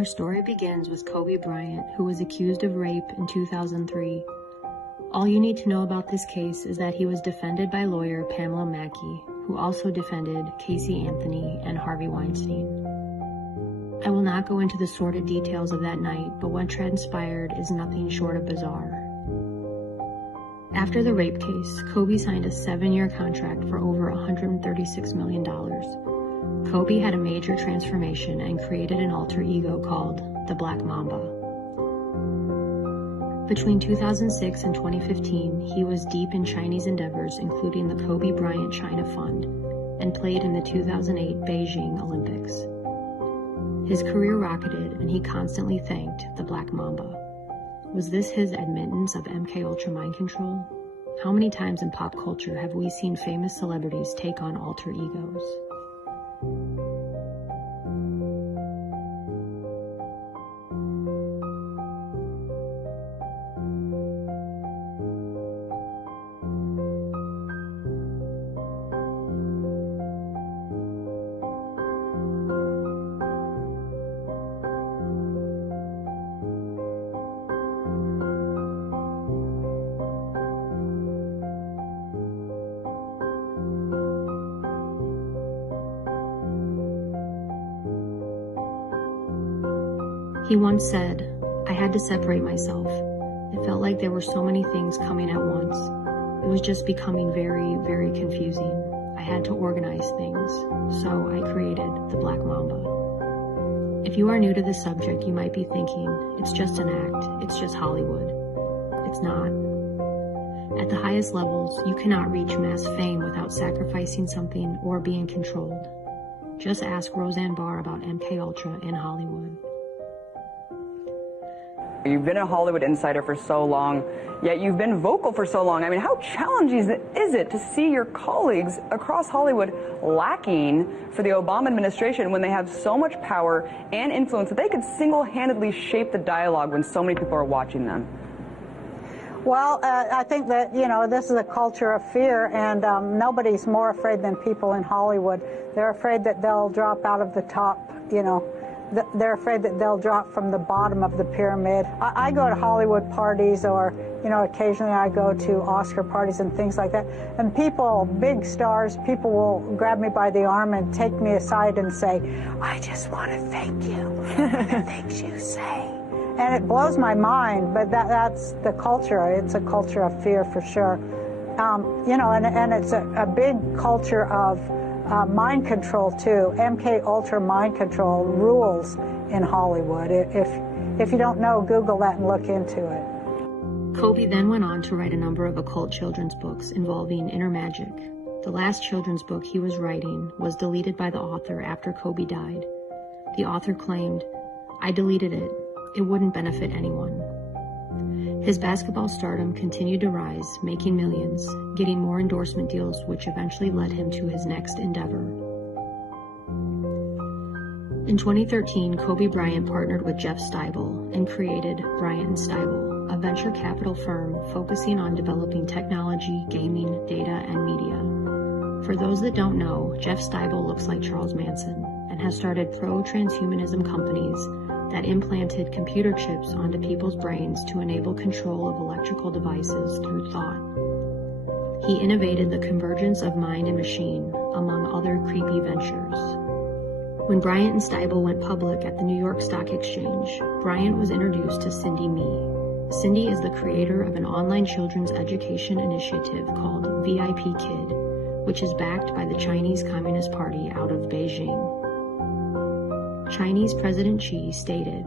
Our story begins with Kobe Bryant, who was accused of rape in 2003. All you need to know about this case is that he was defended by lawyer Pamela Mackey, who also defended Casey Anthony and Harvey Weinstein. I will not go into the sordid details of that night, but what transpired is nothing short of bizarre. After the rape case, Kobe signed a 7-year contract for over $136 million. Kobe had a major transformation and created an alter ego called the Black Mamba. Between 2006 and 2015, he was deep in Chinese endeavors, including the Kobe Bryant China Fund, and played in the 2008 Beijing Olympics. His career rocketed, and he constantly thanked the Black Mamba. Was this his admittance of MKUltra mind control? How many times in pop culture have we seen famous celebrities take on alter egos? He once said, "I had to separate myself. It felt like there were so many things coming at once. It was just becoming very, very confusing. I had to organize things, so I created the Black Mamba." If you are new to this subject, you might be thinking, it's just an act, it's just Hollywood. It's not. At the highest levels, you cannot reach mass fame without sacrificing something or being controlled. Just ask Roseanne Barr about MKUltra in Hollywood. You've been a Hollywood insider for so long, yet you've been vocal for so long. I mean, how challenging is it to see your colleagues across Hollywood lacking for the Obama administration when they have so much power and influence that they could single-handedly shape the dialogue when so many people are watching them? Well, I think that, this is a culture of fear, and nobody's more afraid than people in Hollywood. They're afraid that they'll drop out of the top, They're afraid that they'll drop from the bottom of the pyramid. I go to Hollywood parties, or, occasionally I go to Oscar parties and things like that. And people, big stars, people will grab me by the arm and take me aside and say, "I just want to thank you for the things you say." And it blows my mind, but that's the culture. It's a culture of fear for sure. And it's a big culture of mind control too. MKUltra mind control rules in Hollywood. If you don't know, Google that and look into it. Kobe then went on to write a number of occult children's books involving inner magic. The last children's book he was writing was deleted by the author after Kobe died. The author claimed, "I deleted it. It wouldn't benefit anyone." His basketball stardom continued to rise, making millions, getting more endorsement deals, which eventually led him to his next endeavor. In 2013, Kobe Bryant partnered with Jeff Steibel and created Bryant & Steibel, a venture capital firm focusing on developing technology, gaming, data, and media. For those that don't know, Jeff Steibel looks like Charles Manson and has started pro-transhumanism companies that implanted computer chips onto people's brains to enable control of electrical devices through thought. He innovated the convergence of mind and machine, among other creepy ventures. When Bryant & Steibel went public at the New York Stock Exchange, Bryant was introduced to Cindy Me. Cindy is the creator of an online children's education initiative called VIP Kid, which is backed by the Chinese Communist Party out of Beijing. Chinese President Xi stated,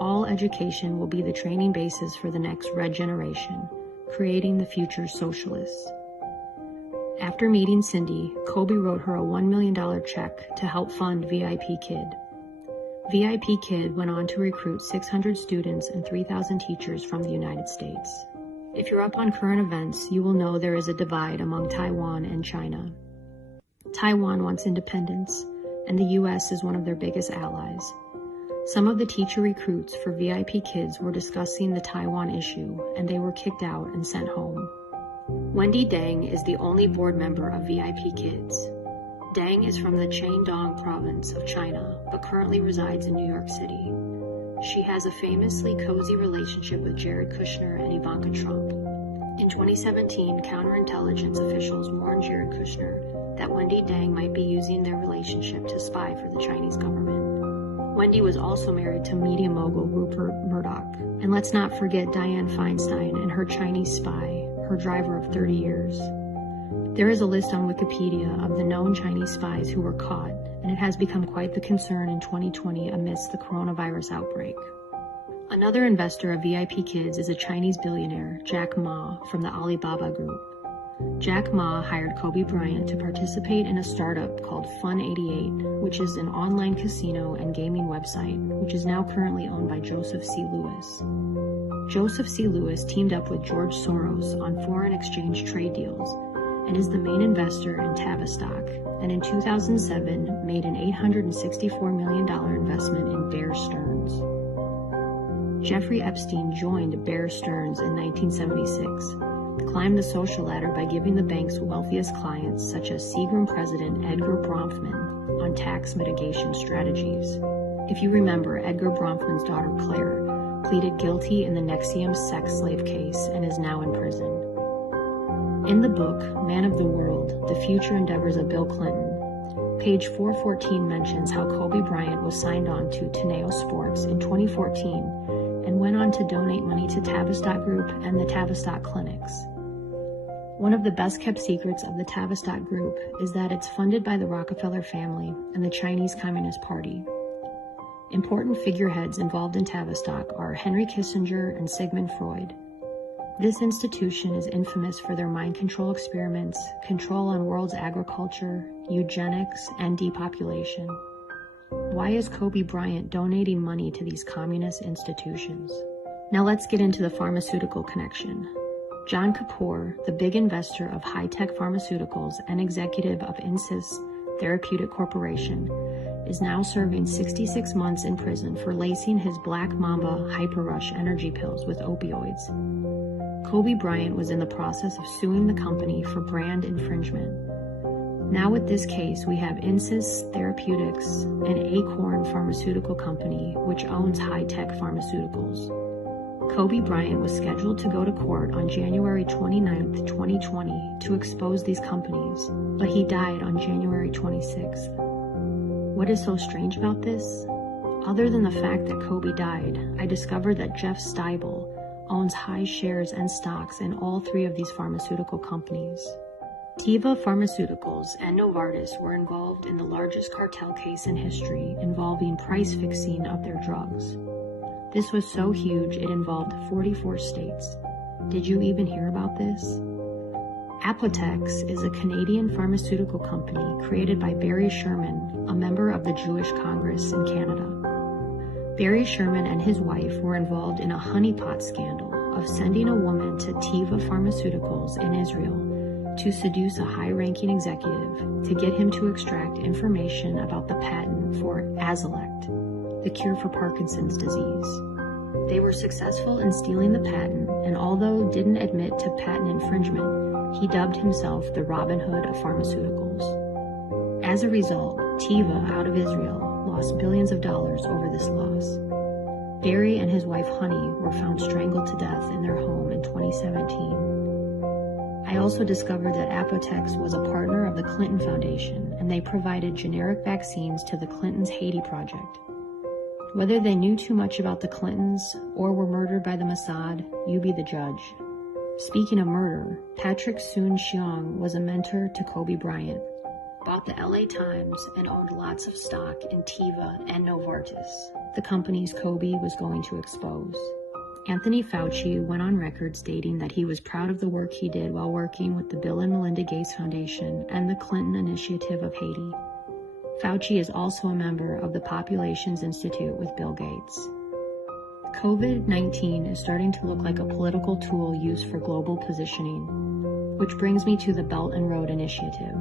"All education will be the training basis for the next Red generation, creating the future socialists." After meeting Cindy, Kobe wrote her a $1 million check to help fund VIP Kid. VIP Kid went on to recruit 600 students and 3,000 teachers from the United States. If you're up on current events, you will know there is a divide among Taiwan and China. Taiwan wants independence, and the U.S. is one of their biggest allies. Some of the teacher recruits for VIP Kids were discussing the Taiwan issue, and they were kicked out and sent home. Wendy Deng is the only board member of VIP Kids. Deng is from the Shandong province of China, but currently resides in New York City. She has a famously cozy relationship with Jared Kushner and Ivanka Trump. In 2017, counterintelligence officials warned Jared Kushner that Wendi Deng might be using their relationship to spy for the Chinese government. Wendi was also married to media mogul Rupert Murdoch. And let's not forget Dianne Feinstein and her Chinese spy, her driver of 30 years. There is a list on Wikipedia of the known Chinese spies who were caught, and it has become quite the concern in 2020 amidst the coronavirus outbreak. Another investor of VIP Kids is a Chinese billionaire, Jack Ma, from the Alibaba Group. Jack Ma hired Kobe Bryant to participate in a startup called Fun88, which is an online casino and gaming website, which is now currently owned by Joseph C. Lewis. Joseph C. Lewis teamed up with George Soros on foreign exchange trade deals and is the main investor in Tavistock, and in 2007 made an $864 million investment in Bear Stearns. Jeffrey Epstein joined Bear Stearns in 1976, climbed the social ladder by giving the bank's wealthiest clients, such as Seagram president Edgar Bronfman, on tax mitigation strategies. If you remember, Edgar Bronfman's daughter Claire pleaded guilty in the NXIVM sex slave case and is now in prison. In the book, Man of the World, The Future Endeavors of Bill Clinton, page 414 mentions how Kobe Bryant was signed on to Teneo Sports in 2014 and went on to donate money to Tavistock Group and the Tavistock Clinics. One of the best-kept secrets of the Tavistock Group is that it's funded by the Rockefeller family and the Chinese Communist Party. Important figureheads involved in Tavistock are Henry Kissinger and Sigmund Freud. This institution is infamous for their mind control experiments, control on world's agriculture, eugenics, and depopulation. Why is Kobe Bryant donating money to these communist institutions? Now let's get into the pharmaceutical connection. John Kapoor, the big investor of high-tech pharmaceuticals and executive of Insys Therapeutic Corporation, is now serving 66 months in prison for lacing his Black Mamba Hyperrush energy pills with opioids. Kobe Bryant was in the process of suing the company for brand infringement. Now with this case, we have Insys Therapeutics, an Acorn pharmaceutical company which owns high-tech pharmaceuticals. Kobe Bryant was scheduled to go to court on January 29, 2020 to expose these companies, but he died on January 26th. What is so strange about this? Other than the fact that Kobe died, I discovered that Jeff Steibel owns high shares and stocks in all three of these pharmaceutical companies. Teva Pharmaceuticals and Novartis were involved in the largest cartel case in history involving price fixing of their drugs. This was so huge it involved 44 states. Did you even hear about this? Apotex is a Canadian pharmaceutical company created by Barry Sherman, a member of the Jewish Congress in Canada. Barry Sherman and his wife were involved in a honeypot scandal of sending a woman to Teva Pharmaceuticals in Israel to seduce a high-ranking executive to get him to extract information about the patent for Azilect, the cure for Parkinson's disease. They were successful in stealing the patent, and although didn't admit to patent infringement, he dubbed himself the Robin Hood of pharmaceuticals. As a result, Teva, out of Israel, lost billions of dollars over this loss. Barry and his wife Honey were found strangled to death in their home in 2017. I also discovered that Apotex was a partner of the Clinton Foundation, and they provided generic vaccines to the Clintons' Haiti project. Whether they knew too much about the Clintons or were murdered by the Mossad, you be the judge. Speaking of murder, Patrick Soon-Shiong was a mentor to Kobe Bryant, bought the LA Times, and owned lots of stock in Teva and Novartis, the companies Kobe was going to expose. Anthony Fauci went on record stating that he was proud of the work he did while working with the Bill and Melinda Gates Foundation and the Clinton Initiative of Haiti. Fauci is also a member of the Populations Institute with Bill Gates. COVID-19 is starting to look like a political tool used for global positioning, which brings me to the Belt and Road Initiative.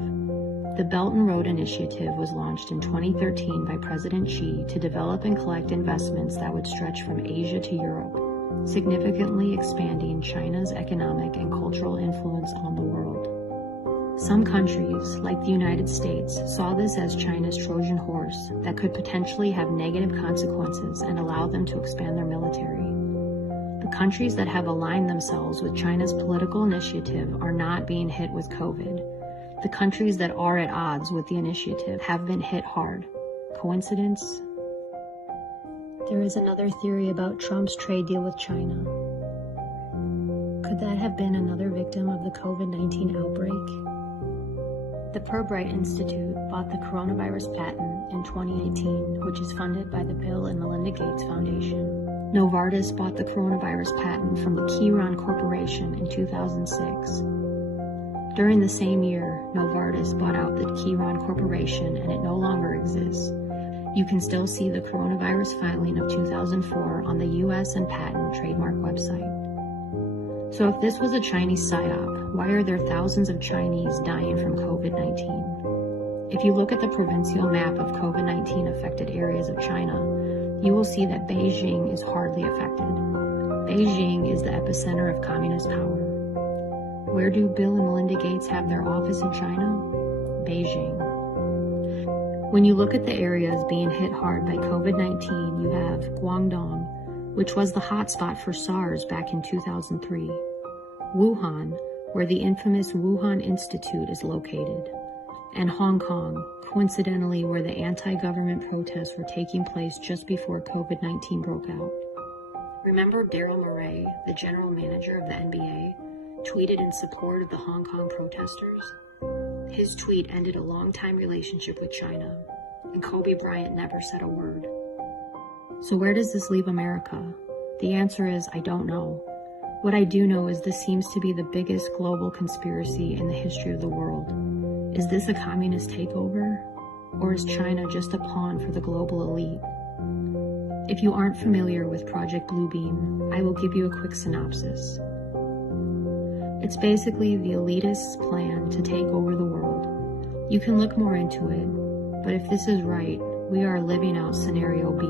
The Belt and Road Initiative was launched in 2013 by President Xi to develop and collect investments that would stretch from Asia to Europe, significantly expanding China's economic and cultural influence on the world. Some countries, like the United States, saw this as China's Trojan horse that could potentially have negative consequences and allow them to expand their military. The countries that have aligned themselves with China's political initiative are not being hit with COVID. The countries that are at odds with the initiative have been hit hard. Coincidence? There is another theory about Trump's trade deal with China. Could that have been another victim of the COVID-19 outbreak? The Pirbright Institute bought the coronavirus patent in 2018, which is funded by the Bill and Melinda Gates Foundation. Novartis bought the coronavirus patent from the Chiron Corporation in 2006. During the same year, Novartis bought out the Chiron Corporation and it no longer exists. You can still see the coronavirus filing of 2004 on the US and Patent Trademark website. So if this was a Chinese psyop, why are there thousands of Chinese dying from COVID-19? If you look at the provincial map of COVID-19 affected areas of China, you will see that Beijing is hardly affected. Beijing is the epicenter of communist power. Where do Bill and Melinda Gates have their office in China? Beijing. When you look at the areas being hit hard by COVID-19, you have Guangdong, which was the hotspot for SARS back in 2003. Wuhan, where the infamous Wuhan Institute is located. And Hong Kong, coincidentally where the anti-government protests were taking place just before COVID-19 broke out. Remember Daryl Morey, the general manager of the NBA, tweeted in support of the Hong Kong protesters? His tweet ended a long-time relationship with China, and Kobe Bryant never said a word. So where does this leave America? The answer is, I don't know. What I do know is this seems to be the biggest global conspiracy in the history of the world. Is this a communist takeover? Or is China just a pawn for the global elite? If you aren't familiar with Project Bluebeam, I will give you a quick synopsis. It's basically the elitists' plan to take over the world. You can look more into it, but if this is right, we are living out scenario B.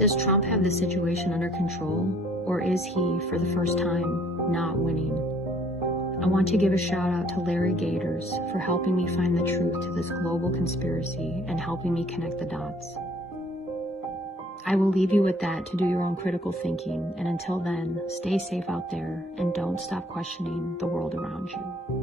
Does Trump have the situation under control, or is he, for the first time, not winning? I want to give a shout out to Larry Gators for helping me find the truth to this global conspiracy and helping me connect the dots. I will leave you with that to do your own critical thinking, and until then, stay safe out there and don't stop questioning the world around you.